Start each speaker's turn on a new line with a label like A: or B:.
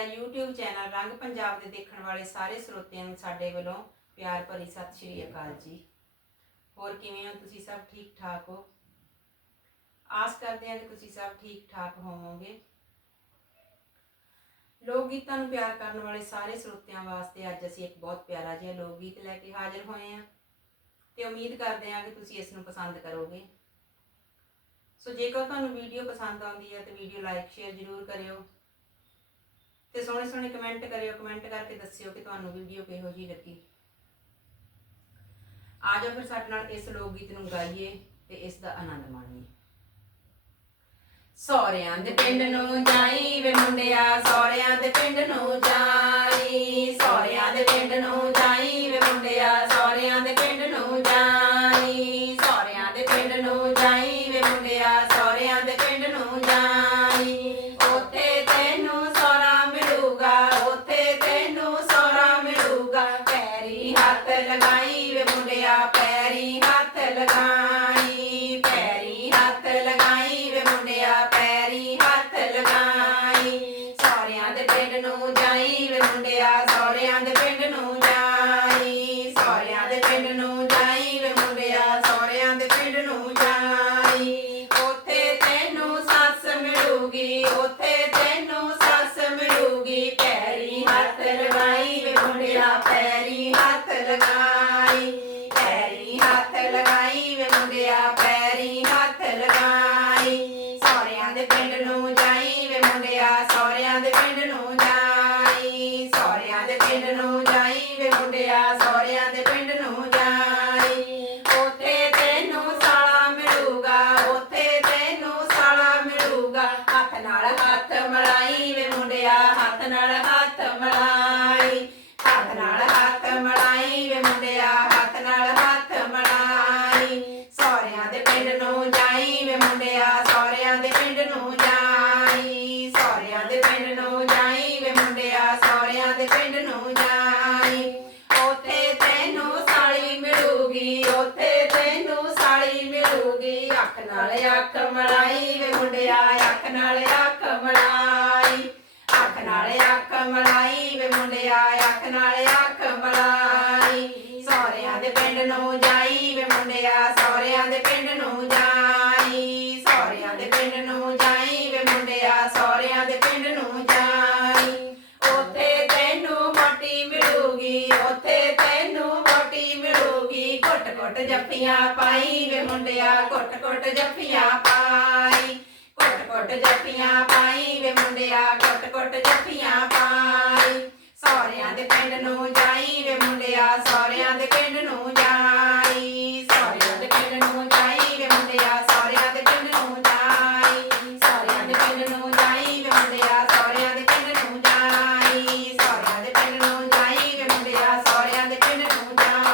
A: ਸਾਡਾ YouTube channel ਰੰਗ ਪੰਜਾਬ ਦੇ ਦੇਖਣ ਵਾਲੇ ਸਾਰੇ ਸਰੋਤਿਆਂ ਨੂੰ ਸਾਡੇ ਵੱਲੋਂ ਪਿਆਰ ਭਰੀ ਸਤਿ ਸ਼੍ਰੀ ਅਕਾਲ ਜੀ। ਹੋਰ ਕਿਵੇਂ ਹੋ? ਤੁਸੀਂ ਸਭ ਠੀਕ ਠਾਕ ਹੋ? ਆਸ ਕਰਦੇ ਹਾਂ ਕਿ ਤੁਸੀਂ ਸਭ ਠੀਕ ਠਾਕ ਹੋਵੋਗੇ। ਲੋਕ ਗੀਤਾਂ ਨੂੰ ਪਿਆਰ ਕਰਨ ਵਾਲੇ ਸਾਰੇ ਸਰੋਤਿਆਂ ਵਾਸਤੇ ਅੱਜ ਅਸੀਂ ਇੱਕ ਬਹੁਤ ਪਿਆਰਾ ਜਿਹਾ ਲੋਕ ਗੀਤ ਲੈ ਕੇ ਹਾਜ਼ਰ ਹੋਏ ਹਾਂ। ਤੇ ਉਮੀਦ ਕਰਦੇ ਹਾਂ ਕਿ ਤੁਸੀਂ ਇਸ ਨੂੰ ਪਸੰਦ ਕਰੋਗੇ। ਸੋ ਜੇਕਰ ਤੁਹਾਨੂੰ ਵੀਡੀਓ ਪਸੰਦ ਆਉਂਦੀ ਹੈ ਤਾਂ ਵੀਡੀਓ ਲਾਈਕ, ਸ਼ੇਅਰ ਜ਼ਰੂਰ ਕਰਿਓ। ਸੋਹਣੇ ਸੋਹਣੇ ਕਮੈਂਟ ਕਰਿਓ ਕਮੈਂਟ ਕਰਕੇ ਦੱਸਿਓ ਕਿ ਤੁਹਾਨੂੰ ਵੀਡੀਓ ਕਿਹੋ ਜਿਹੀ ਲੱਗੀ। ਆ ਜਾਓ ਫਿਰ ਸਾਡੇ ਨਾਲ ਇਸ ਲੋਕ ਗੀਤ ਨੂੰ ਗਾਈਏ ਤੇ ਇਸ ਦਾ ਆਨੰਦ ਮਾਣੀਏ। ਸੌਰਿਆਂ ਦੇ ਪਿੰਡ ਨੂੰ ਜਾਈ ਵੇ ਮੁੰਡਿਆ ਸੌਰਿਆਂ ਦੇ ਪਿੰਡ ਨੂੰ ਜਾਈ। ਸੌਰਿਆਂ ਦੇ ਪਿੰਡ ਨੂੰ ਜਾਈ ਵੇ ਮੁੰਡਿਆ ਸੌਰਿਆਂ ਦੇ ਪਿੰਡ ਨੂੰ ਜਾਈ। ਸੌਰਿਆਂ ਦੇ ਪਿੰਡ ਨੂੰ ਜਾਈ ਵੇ ਮੁੰਡਿਆ ਸੌਰਿਆਂ ਦੇ ਪਿੰਡ ਨੂੰ ਜਾਈ ਉੱਥੇ ਤੈਨੂੰ ਸੌਰਾ ਮਿਲੂਗਾ ਉੱਥੇ ਤੈਨੂੰ ਸੌਰਾ ਮਿਲੂਗਾ ਪੈਰੀ ਹੱਥ ਲਗਾਈ ਵੇ ਮੁੰਡਿਆ ਪੈਰੀ ਹੱਥ ਲਗਾਈ, ਪੈਰੀ ਹੱਥ ਲਗਾਈ ਵੇ ਮੁੰਡਿਆ, ਪੈਰੀ ਹੱਥ ਲਗਾਈ। ਸੌਰਿਆਂ ਦੇ ਪਿੰਡ ਨੂੰ ਜਾਈ ਵੇ ਮੁੰਡਿਆ ਸੌਰਿਆਂ ਦੇ ਪਿੰਡ ਨੂੰ ਜਾਈ। ਸੌਰਿਆਂ ਦੇ ਪਿੰਡ ਨੂੰ ਜਾਈ ਵੇ ਮੁੰਡਿਆ ਸੌਰਿਆਂ ਦੇ ਪਿੰਡ ਨੂੰ ਜਾਈ ਉੱਥੇ ਤੈਨੂੰ ਸੱਸ ਮਿਲੂਗੀ ਉੱਥੇ ਤੈਨੂੰ ਸੱਸ ਮਿਲੂਗੀ ਪੈਰੀ ਹੱਥ ਲਗਾਈ ਵੇ ਮੁੰਡਿਆ ਪੈਰੀ ਹੱਥ ਲਗਾਈ ਪੈਰੀ ਹੱਥ ਲਗਾਈ ਵੇ ਮੁੰਡਿਆ ਪੈਰੀ ਹੱਥ ਲਗਾਈ ਸੌਰਿਆਂ ਦੇ ਪਿੰਡ ਨੂੰ ਜਾਈ ਵੇ ਮੁੰਡਿਆ ਸੌਰਿਆਂ ਦੇ ਪਿੰਡ ਨੂੰ ਜਾਈ ਸੌਰਿਆਂ ਦੇ ਪਿੰਡ ਨੂੰ ਜਾਈ ਵੇ ਮੁੰਡਿਆ ਸੌਰਿਆਂ ਦੇ ਪਿੰਡ ਨੂੰ ਜਾਈ ਉੱਥੇ ਤੈਨੂੰ ਸਾਲਾ ਮਿਲੂਗਾ ਉੱਥੇ ਤੈਨੂੰ ਸਾਲਾ ਮਿਲੂਗਾ ਹੱਥ ਨਾਲ ਹੱਥ ਮਲਾਈ ਵੇ ਮੁੰਡਿਆ ਹੱਥ ਨਾਲ ਹੱਥ ਮਲਾਈ ਹੱਥ ਨਾਲ ਹੱਥ ਮਲਾਈ ਵੇ ਮੁੰਡਿਆ ਹੱਥ ਨਾਲ ਹੱਥ ਮਲਾਈ ਸੌਰਿਆਂ ਦੇ ਪਿੰਡ ਨੂੰ ਜਾਈ ਵੇ ਮੁੰਡਿਆ ਸੌਰਿਆਂ ਦੇ ਪਿੰਡ ਨੂੰ ਜਾਈ ਸੌਰਿਆਂ ਦੇ ਪਿੰਡ ਨੂੰ ਜਾਈ ਵੇ ਮੁੰਡਿਆ ਸੌਰਿਆਂ ਦੇ ਪਿੰਡ ਨੂੰ ਜਾਈ। ਉੱਥੇ ਤੈਨੂੰ ਸਾਲੀ ਮਿਲੂਗੀ, ਉੱਥੇ ਤੈਨੂੰ ਸਾਲੀ ਮਿਲੂਗੀ। ਅੱਖ ਨਾਲ ਅੱਖ ਮਲਾਈ ਵੇ ਮੁੰਡਿਆ, ਅੱਖ ਨਾਲ ਅੱਖ ਮਲਾਈ। ਅੱਖ ਨਾਲ ਅੱਖ ਮਲਾਈ ਵੇ ਮੁੰਡਿਆ, ਅੱਖ ਨਾਲ ਅੱਖ ਮਲਾਈ। ਸੌਰਿਆਂ ਦੇ ਪਿੰਡ ਨੂੰ ਜਾਈ ਵੇ ਮੁੰਡਿਆ ਸੌਰਿਆਂ ਦੇ ਪਿੰਡ ਨੂੰ ਜਾਈ ਸੌਰਿਆਂ ਦੇ ਪਿੰਡ ਨੂੰ ਜਾਈ ਵੇ ਮੁੰਡਿਆ ਸੌਰਿਆਂ ਦੇ ਪਿੰਡ ਨੂੰ ਜਾਈ ਉੱਥੇ ਤੈਨੂੰ ਮੋਟੀ ਮਿਲੂਗੀ ਉੱਥੇ ਤੈਨੂੰ ਮੋਟੀ ਮਿਲੂਗੀ ਘੁੱਟ ਘੁੱਟ ਜੱਫੀਆਂ ਪਾਈ ਵੇ ਮੁੰਡਿਆ ਘੁੱਟ ਘੁੱਟ ਜੱਫੀਆਂ